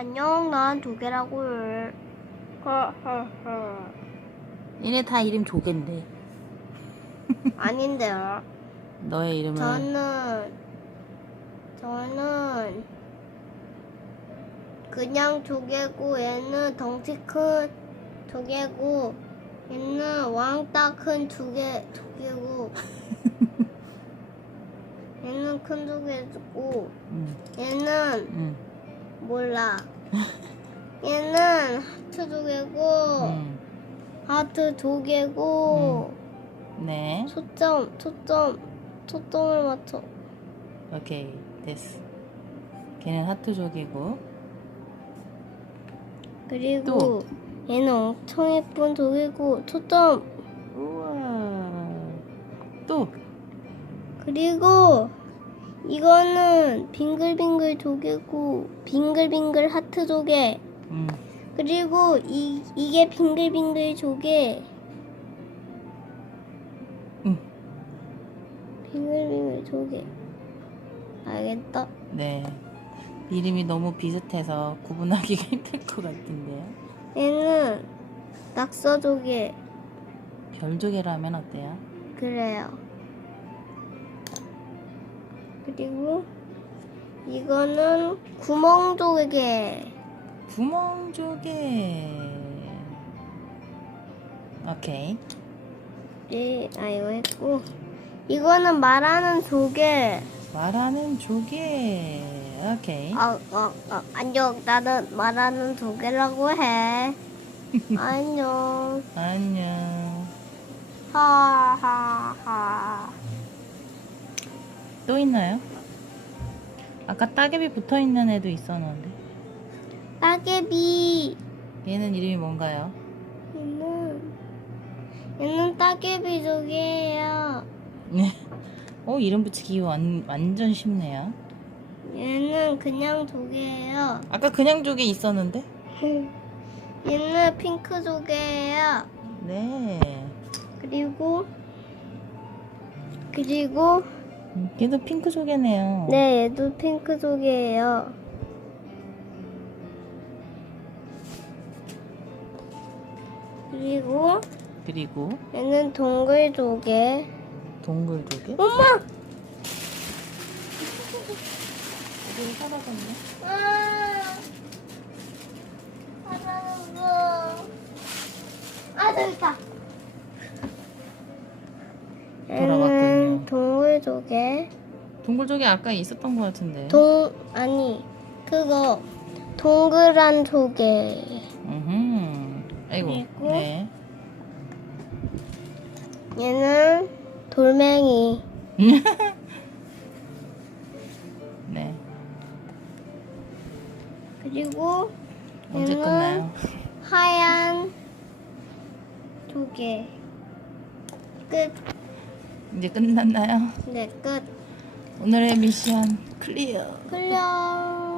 안녕, 난두 개라고 해. 얘네 다 이름 조개인데. 아닌데요. 너의 이름은 저는, 저는, 그냥 조개고, 얘는 덩치 큰 조개고, 얘는 왕따 큰 조개, 조개고, 얘는 큰 조개고, 응, 얘는 응, 몰라. 얘는 하트 조개고, 응. 하트 조개고, 네. 초점, 초점, 초점을 맞춰. 오케이, 됐어. 걔는 하트 조개고. 그리고 또? 얘는 엄청 예쁜 조개고, 초점. 우와. 또. 그리고 이거는 빙글빙글 조개고, 빙글빙글 하트 조개. 응. 그리고 이, 이게 빙글빙글 조개. 응. 빙글빙글 조개. 알겠다. 네. 이름이 너무 비슷해서 구분하기가 힘들 것 같은데요. 얘는 낙서 조개. 별조개로 하면 어때요? 그래요. 그리고 이거는 구멍 조개. 구멍조개. 오케이. 네, 아 이거 했고 이거는 말하는 조개. 말하는 조개. 오케이. 아, 아, 아, 안녕. 나는 말하는 조개라고 해. 안녕. 안녕. 하하하. 또 있나요? 아까 따개비 붙어 있는 애도 있었는데. 따개비. 얘는 이름이 뭔가요? 얘는 얘는 따개비 조개예요. 어, 이름 붙이기 완, 완전 쉽네요. 얘는 그냥 조개예요. 아까 그냥 조개 있었는데? 얘는 핑크 조개예요. 네. 그리고 그리고 음, 얘도 핑크 조개네요. 네 얘도 핑크 조개예요. 그리고 그리고 얘는 동글 조개. 동굴 조개. 엄마! 어디 사라졌네? 아, 사라졌어. 아 저기 있다. 얘는 동글 조개. 동굴 조개 아까 있었던 것 같은데. 동 아니 그거 동그란 조개. 음. 아이고. 그리고? 네. 얘는 돌멩이. 네. 그리고 언제 얘는 끝나요? 하얀 조개. 끝. 이제 끝났나요? 네, 끝. 오늘의 미션 클리어. 클리어.